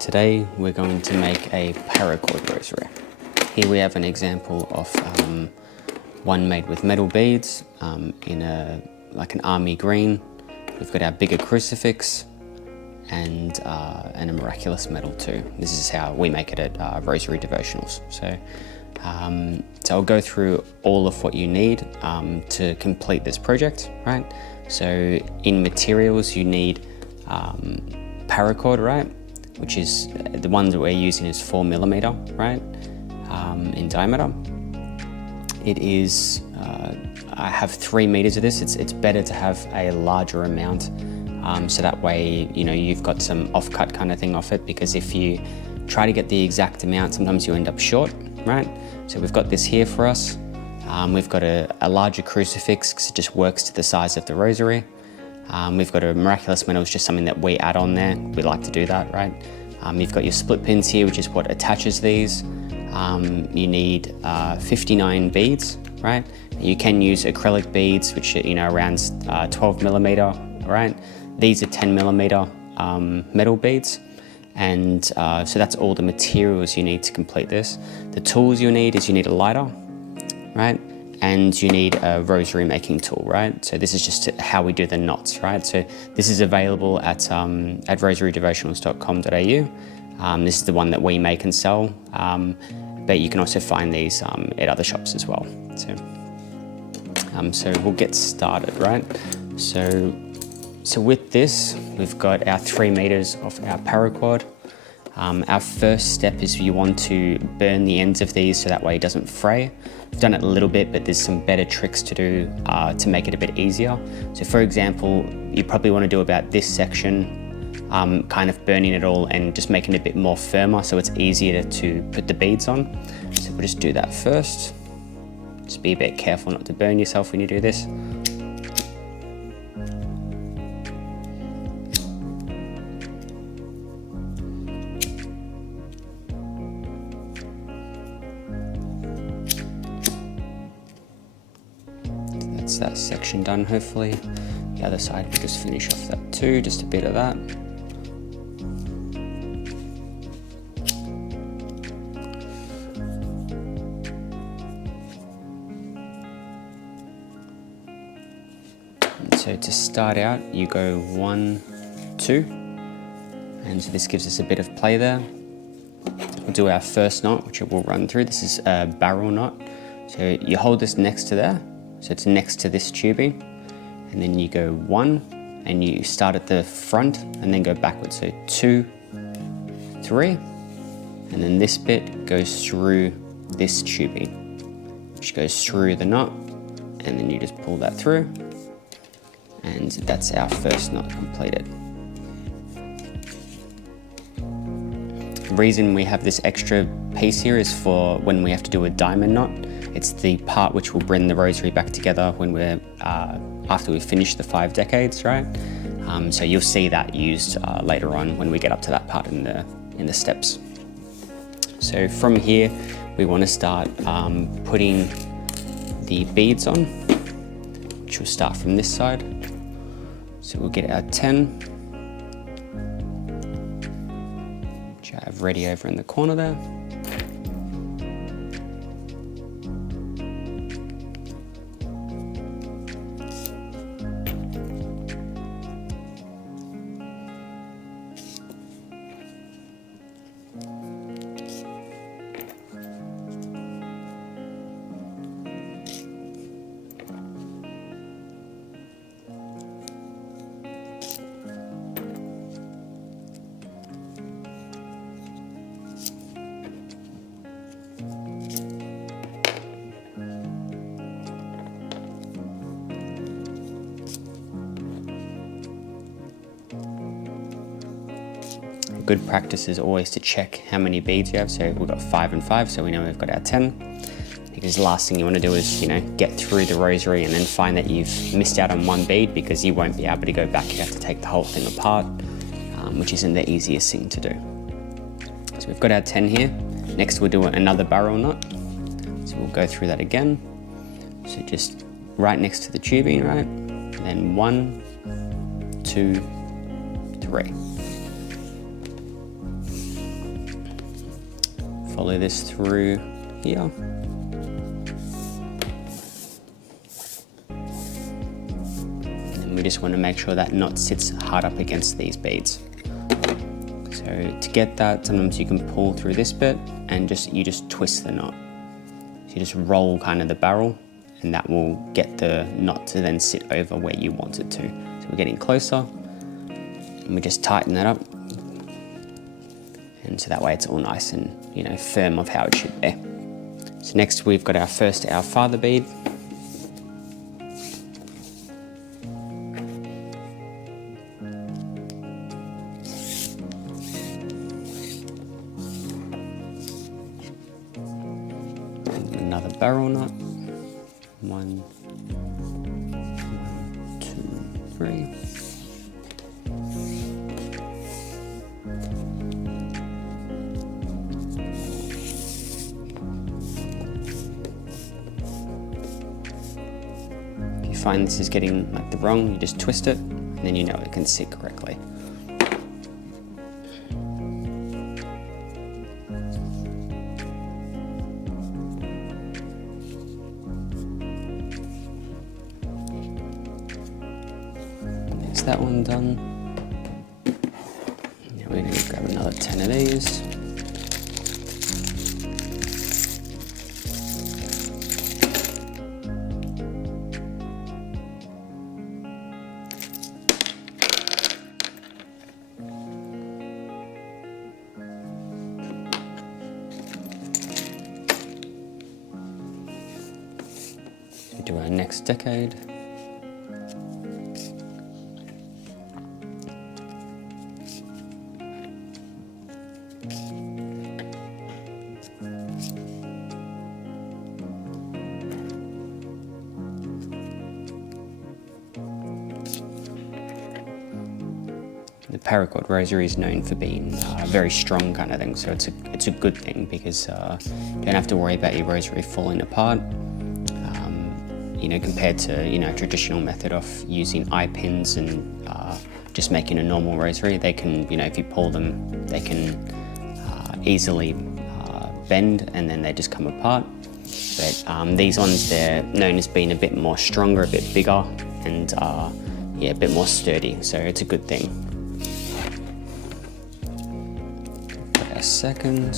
Today we're going to make a Paracord Rosary. Here we have an example of one made with metal beads in like an army green. We've got our bigger crucifix and a miraculous medal too. This is how we make it at Rosary Devotionals. So I'll go through all of what you need to complete this project, right? So in materials you need paracord, right? Which is the one that we're using is 4mm, right? In diameter. It is, I have 3 meters of this. It's better to have a larger amount so that way, you know, you've got some offcut kind of thing off it, because if you try to get the exact amount, sometimes you end up short, right? So we've got this here for us. We've got a larger crucifix because it just works to the size of the rosary. We've got a miraculous medal, which is just something that we add on there. We like to do that, right? You've got your split pins here, which is what attaches these. You need 59 beads, right? You can use acrylic beads, which are, you know, around 12mm, right? These are 10mm metal beads. And so that's all the materials you need to complete this. The tools you need is you need a lighter, right? And you need a rosary making tool, right? So this is just how we do the knots, right? So this is available at rosarydevotionals.com.au. This is the one that we make and sell, but you can also find these at other shops as well. So we'll get started, right? So with this, we've got our 3 meters of our paracord. Our first step is you want to burn the ends of these so that way it doesn't fray. I've done it a little bit, but there's some better tricks to do to make it a bit easier. So for example, you probably want to do about this section, kind of burning it all and just making it a bit more firmer so it's easier to put the beads on. So we'll just do that first. Just be a bit careful not to burn yourself when you do this. That section done, hopefully. The other side we'll just finish off that too, just a bit of that. And so to start out, you go 1, 2, and so this gives us a bit of play there. We'll do our first knot, which we'll run through. This is a barrel knot. So you hold this next to there. So it's next to this tubing, and then you go 1, and you start at the front and then go backwards. So 2, 3, and then this bit goes through this tubing, which goes through the knot, and then you just pull that through, and that's our first knot completed. The reason we have this extra piece here is for when we have to do a diamond knot. It's the part which will bring the rosary back together when we're after we've finished the 5 decades, right? So you'll see that used later on when we get up to that part in the steps. So from here, we want to start putting the beads on, which will start from this side. So we'll get our 10, which I have ready over in the corner there. Good practice is always to check how many beads you have. So we've got 5 and 5, so we know we've got our 10. Because the last thing you want to do is, you know, get through the rosary and then find that you've missed out on 1 bead, because you won't be able to go back. You have to take the whole thing apart, which isn't the easiest thing to do. So we've got our 10 here. Next we'll do another barrel knot. So we'll go through that again. So just right next to the tubing, right? And then 1, 2, 3. follow this through here. And we just want to make sure that knot sits hard up against these beads. So to get that, sometimes you can pull through this bit and you just twist the knot. So you just roll kind of the barrel, and that will get the knot to then sit over where you want it to. So we're getting closer, and we just tighten that up. And so that way it's all nice and, firm of how it should be. So next we've got our first Our Father bead. And another barrel knot. 1, 2, 3. Find this is getting like the wrong, you just twist it, and then you know it can sit correctly. There's that one done. Now we're going to grab another 10 of these. Do our next decade. The Paracord Rosary is known for being very strong kind of thing, so it's a good thing because you don't have to worry about your rosary falling apart. Compared to traditional method of using eye pins and just making a normal rosary, they can, if you pull them, they can easily bend and then they just come apart. But these ones, they're known as being a bit more stronger, a bit bigger, and a bit more sturdy. So it's a good thing. Put our second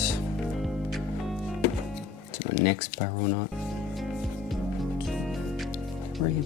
to our next barrel knot. 3.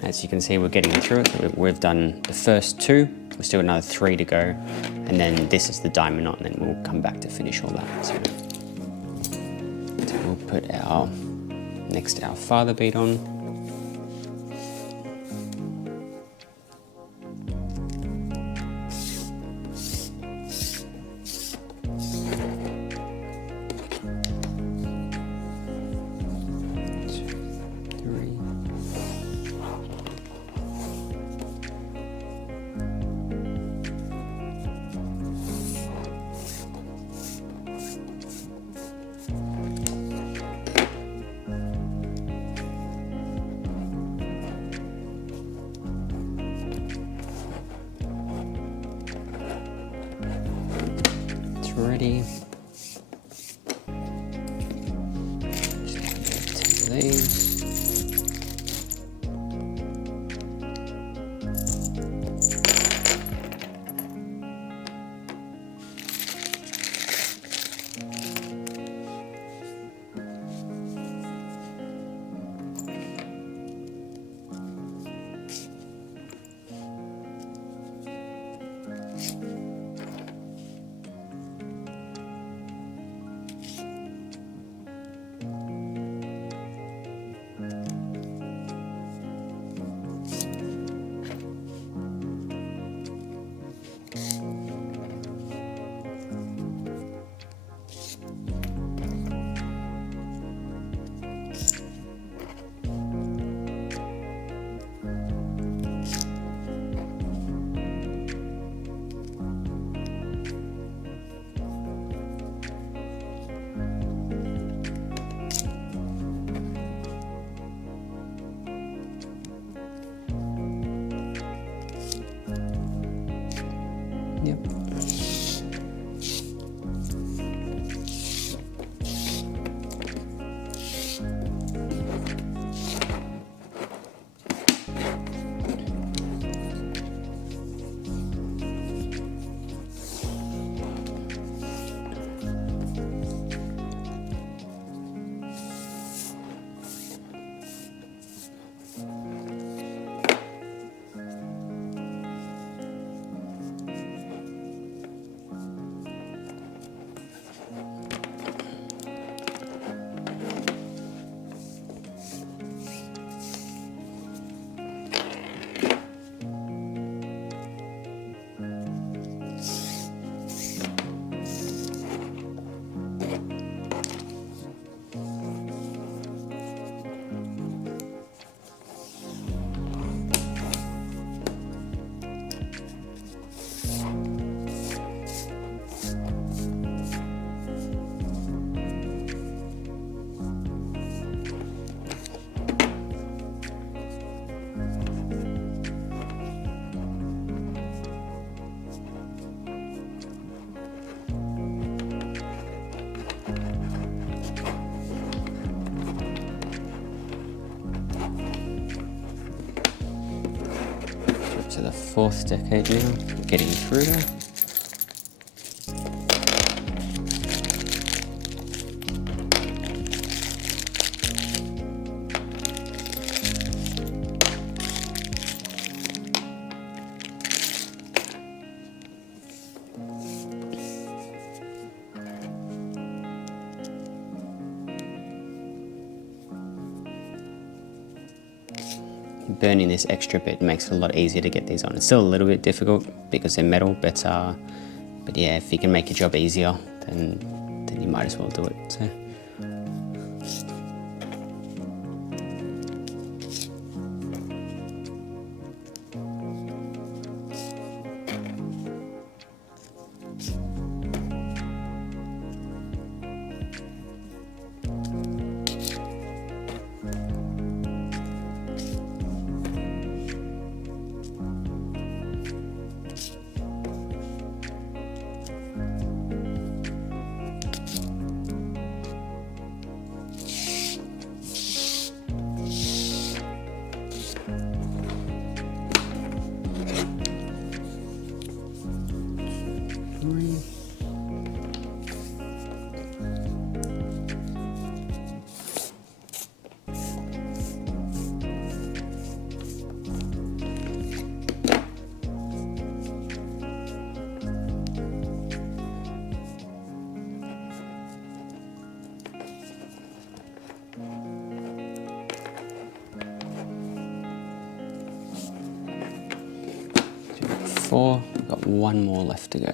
As you can see, we're getting through it. We've done the first 2. We've still got another 3 to go. And then this is the diamond knot, and then we'll come back to finish all that. So we'll put our next Our Father bead on. Ready. Just 10 of these. Yep. To the 4th decade now, we're getting through there. Burning this extra bit makes it a lot easier to get these on. It's still a little bit difficult because they're metal, but yeah, if you can make your job easier, then you might as well do it. So. Four, we've got one more left to go.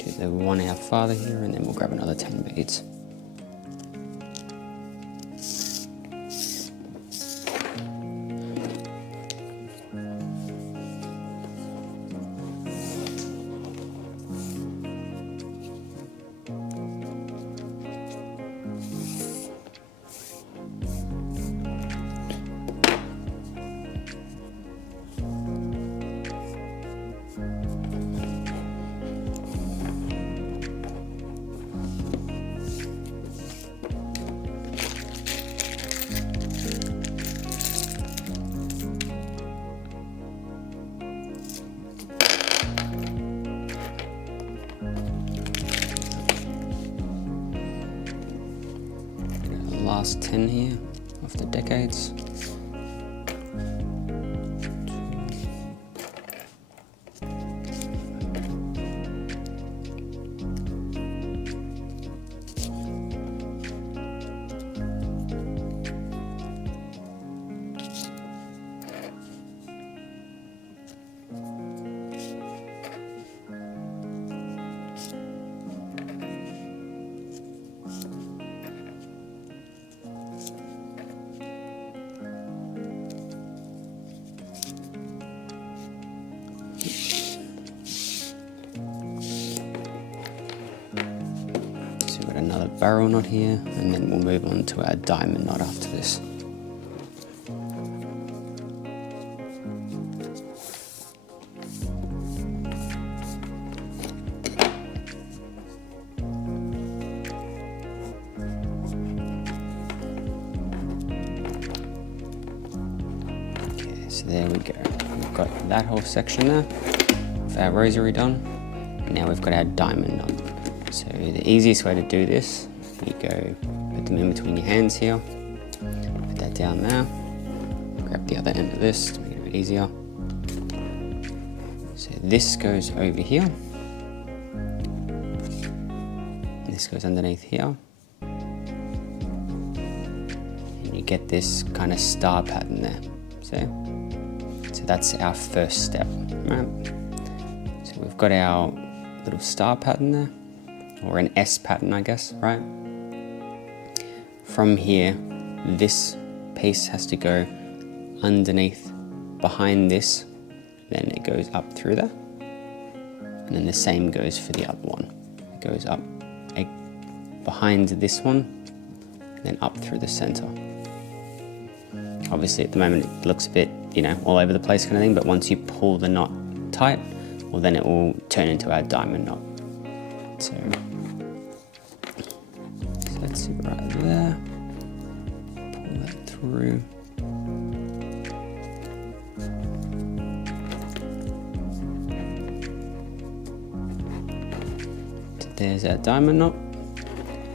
Do the one Our Father here, and then we'll grab another 10 beads. Last 10 here of the decades. Another barrel knot here, and then we'll move on to our diamond knot after this. there we go. We've got that whole section there of our rosary done. Now we've got our diamond knot. So the easiest way to do this, you go put them in between your hands here, put that down there, grab the other end of this to make it a bit easier. So this goes over here, and this goes underneath here, and you get this kind of star pattern there. See? So that's our first step, right? So we've got our little star pattern there, or an S pattern, I guess, right? From here, this piece has to go underneath, behind this, then it goes up through there, and then the same goes for the other one. It goes up behind this one, and then up through the center. Obviously at the moment it looks a bit, all over the place kind of thing, but once you pull the knot tight, well then it will turn into our diamond knot. So that's it right there. Pull that through. So there's our diamond knot.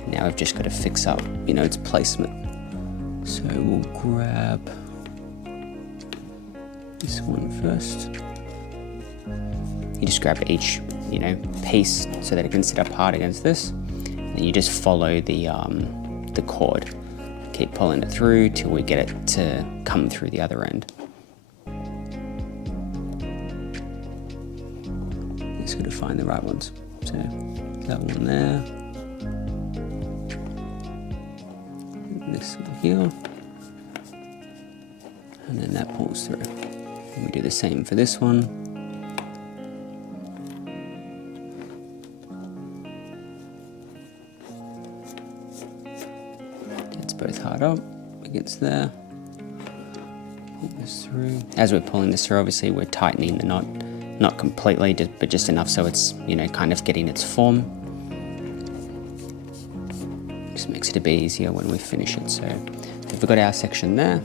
Now we've just got to fix up, its placement. So we'll grab this one first. You just grab each, piece so that it can sit up hard against this. And you just follow the cord. Keep pulling it through till we get it to come through the other end. Just got to find the right ones. So that one there. This one here. And then that pulls through. And we do the same for this one. Both hard up against there. Pull this through. As we're pulling this through, obviously we're tightening the knot, not completely, but just enough so it's kind of getting its form. Just makes it a bit easier when we finish it. So we've got our section there.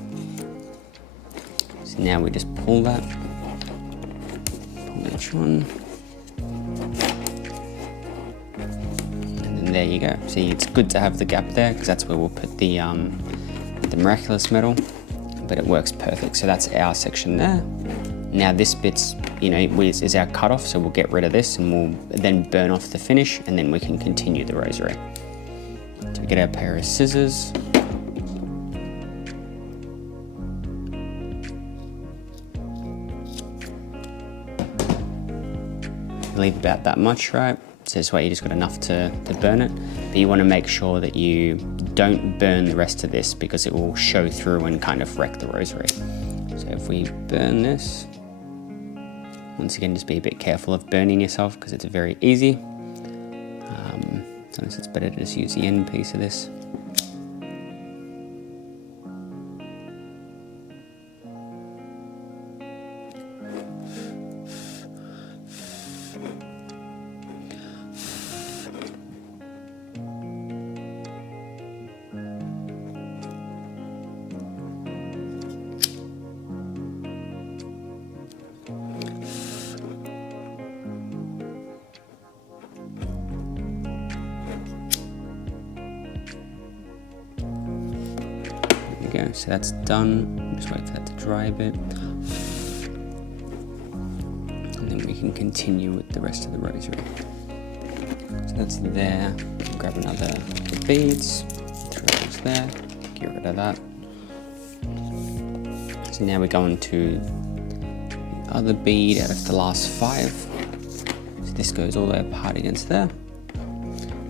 So now we just pull that. Pull each one. There you go. See, it's good to have the gap there because that's where we'll put the miraculous medal, but it works perfect. So that's our section there. Now this bit's, is our cutoff, so we'll get rid of this and we'll then burn off the finish and then we can continue the rosary. So we get our pair of scissors. Leave about that much, right? So this way you just got enough to burn it, but you want to make sure that you don't burn the rest of this because it will show through and kind of wreck the rosary. So if we burn this, once again just be a bit careful of burning yourself because it's very easy. Sometimes it's better to just use the end piece of this. Go. So that's done. Just wait for that to dry a bit. And then we can continue with the rest of the rosary. So that's there. Grab another beads, throw those there, get rid of that. So now we're going to the other bead out of the last 5. So this goes all the way apart against there.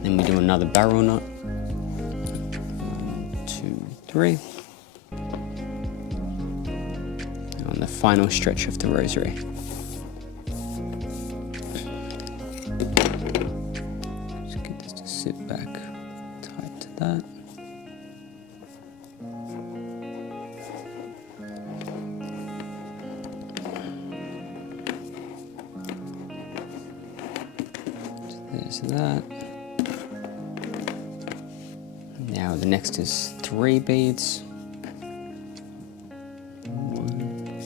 Then we do another barrel knot. 1, 2, 3. On the final stretch of the rosary. Just get this to sit back tight to that. So there's that. Now the next is 3 beads. 1,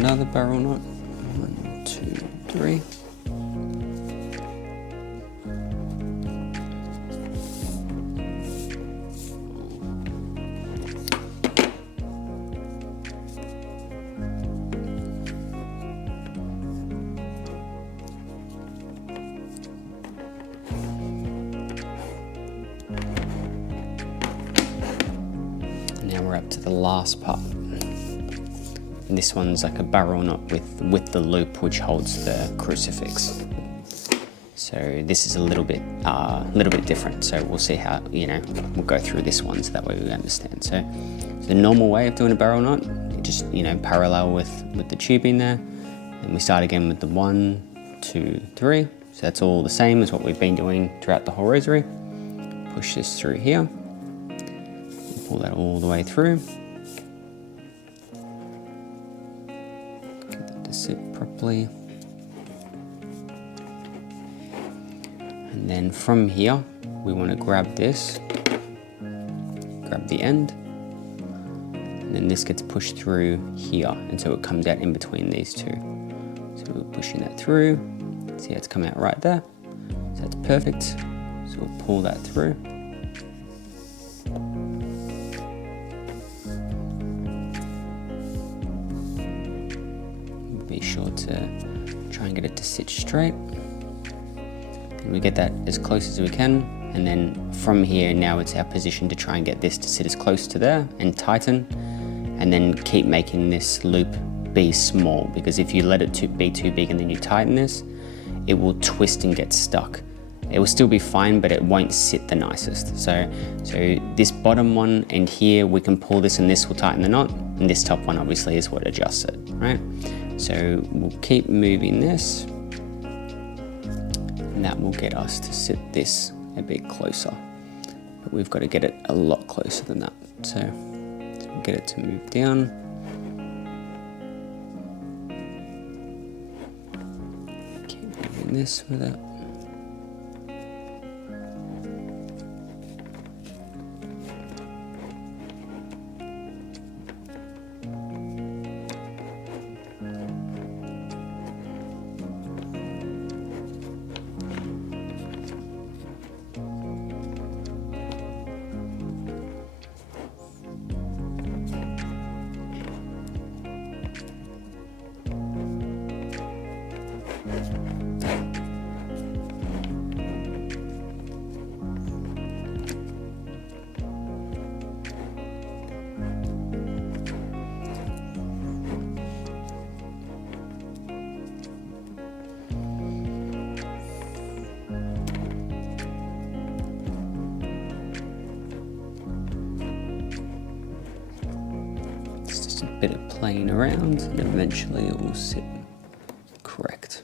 another barrel knot. 1, 2, 3. Now we're up to the last part. And this one's like a barrel knot with the loop which holds the crucifix. So this is a little bit different. So we'll see how, we'll go through this one so that way we understand. So the normal way of doing a barrel knot, you just, parallel with the tubing there. And we start again with the 1, 2, 3. So that's all the same as what we've been doing throughout the whole rosary. Push this through here. Pull that all the way through. Get that to sit properly. And then from here, we want to grab this, grab the end, and then this gets pushed through here, and so it comes out in between these two. So we're pushing that through. See how it's coming out right there? So that's perfect. So we'll pull that through. Be sure to try and get it to sit straight. And we get that as close as we can, and then from here now it's our position to try and get this to sit as close to there and tighten, and then keep making this loop be small, because if you let it be too big and then you tighten this, it will twist and get stuck. It will still be fine, but it won't sit the nicest. So this bottom one and here we can pull this, and this will tighten the knot, and this top one obviously is what adjusts it, right? So we'll keep moving this, and that will get us to sit this a bit closer. But we've got to get it a lot closer than that. So we'll get it to move down. Keep moving this with it. Bit of playing around, and eventually it will sit correct.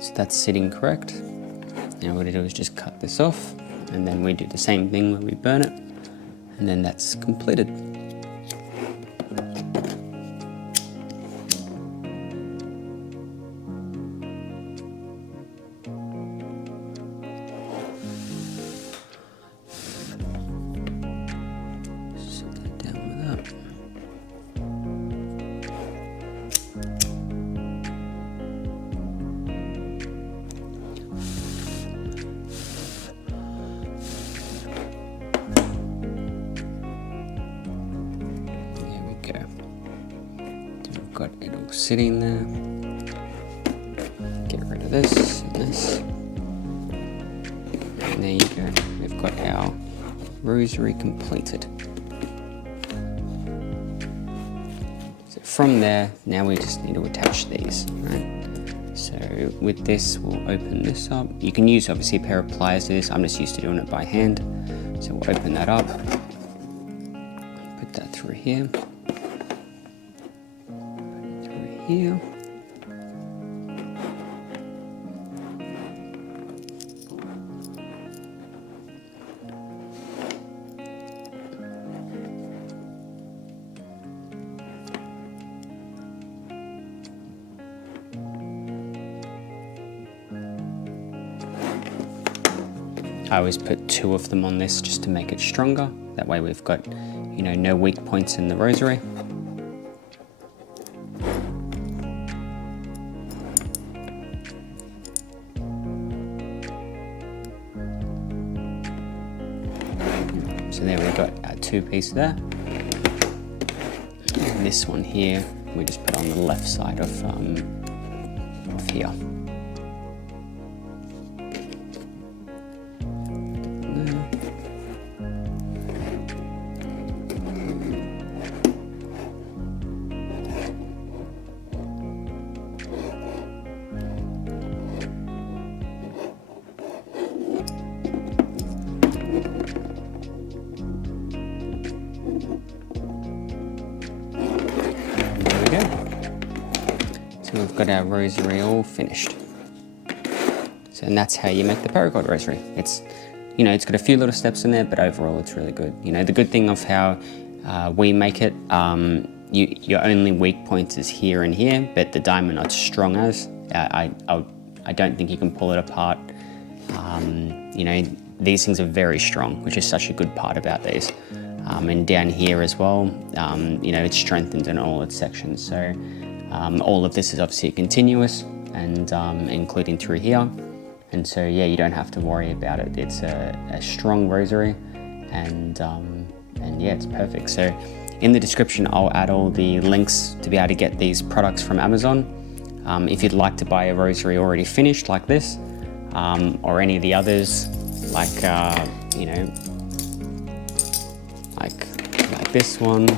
So that's sitting correct. Now what I do is just cut this off, and then we do the same thing when we burn it, and then that's completed. Set that down with that. Got it all sitting there. Get rid of this and this. And there you go. We've got our rosary completed. So from there, now we just need to attach these, right? So with this, we'll open this up. You can use obviously a pair of pliers to this. I'm just used to doing it by hand. So we'll open that up. Put that through here. Here. I always put 2 of them on this just to make it stronger. That way we've got, no weak points in the rosary. So there we've got our 2 pieces there. And this one here, we just put on the left side of here. So we've got our rosary all finished. So, and that's how you make the Paracord Rosary. It's, it's got a few little steps in there, but overall it's really good. The good thing of how we make it, your only weak points is here and here, but the diamond not strong as. I don't think you can pull it apart. These things are very strong, which is such a good part about these. And down here as well, it's strengthened in all its sections. So all of this is obviously continuous, and including through here. And so, yeah, you don't have to worry about it. It's a strong rosary, and yeah, it's perfect. So in the description, I'll add all the links to be able to get these products from Amazon. If you'd like to buy a rosary already finished like this, or any of the others, like this one,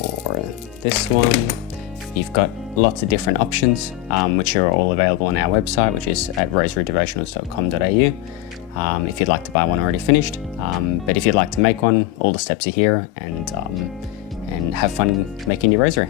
or this one, you've got lots of different options, which are all available on our website, which is at rosarydevotionals.com.au, if you'd like to buy one already finished. But if you'd like to make one, all the steps are here, and have fun making your rosary.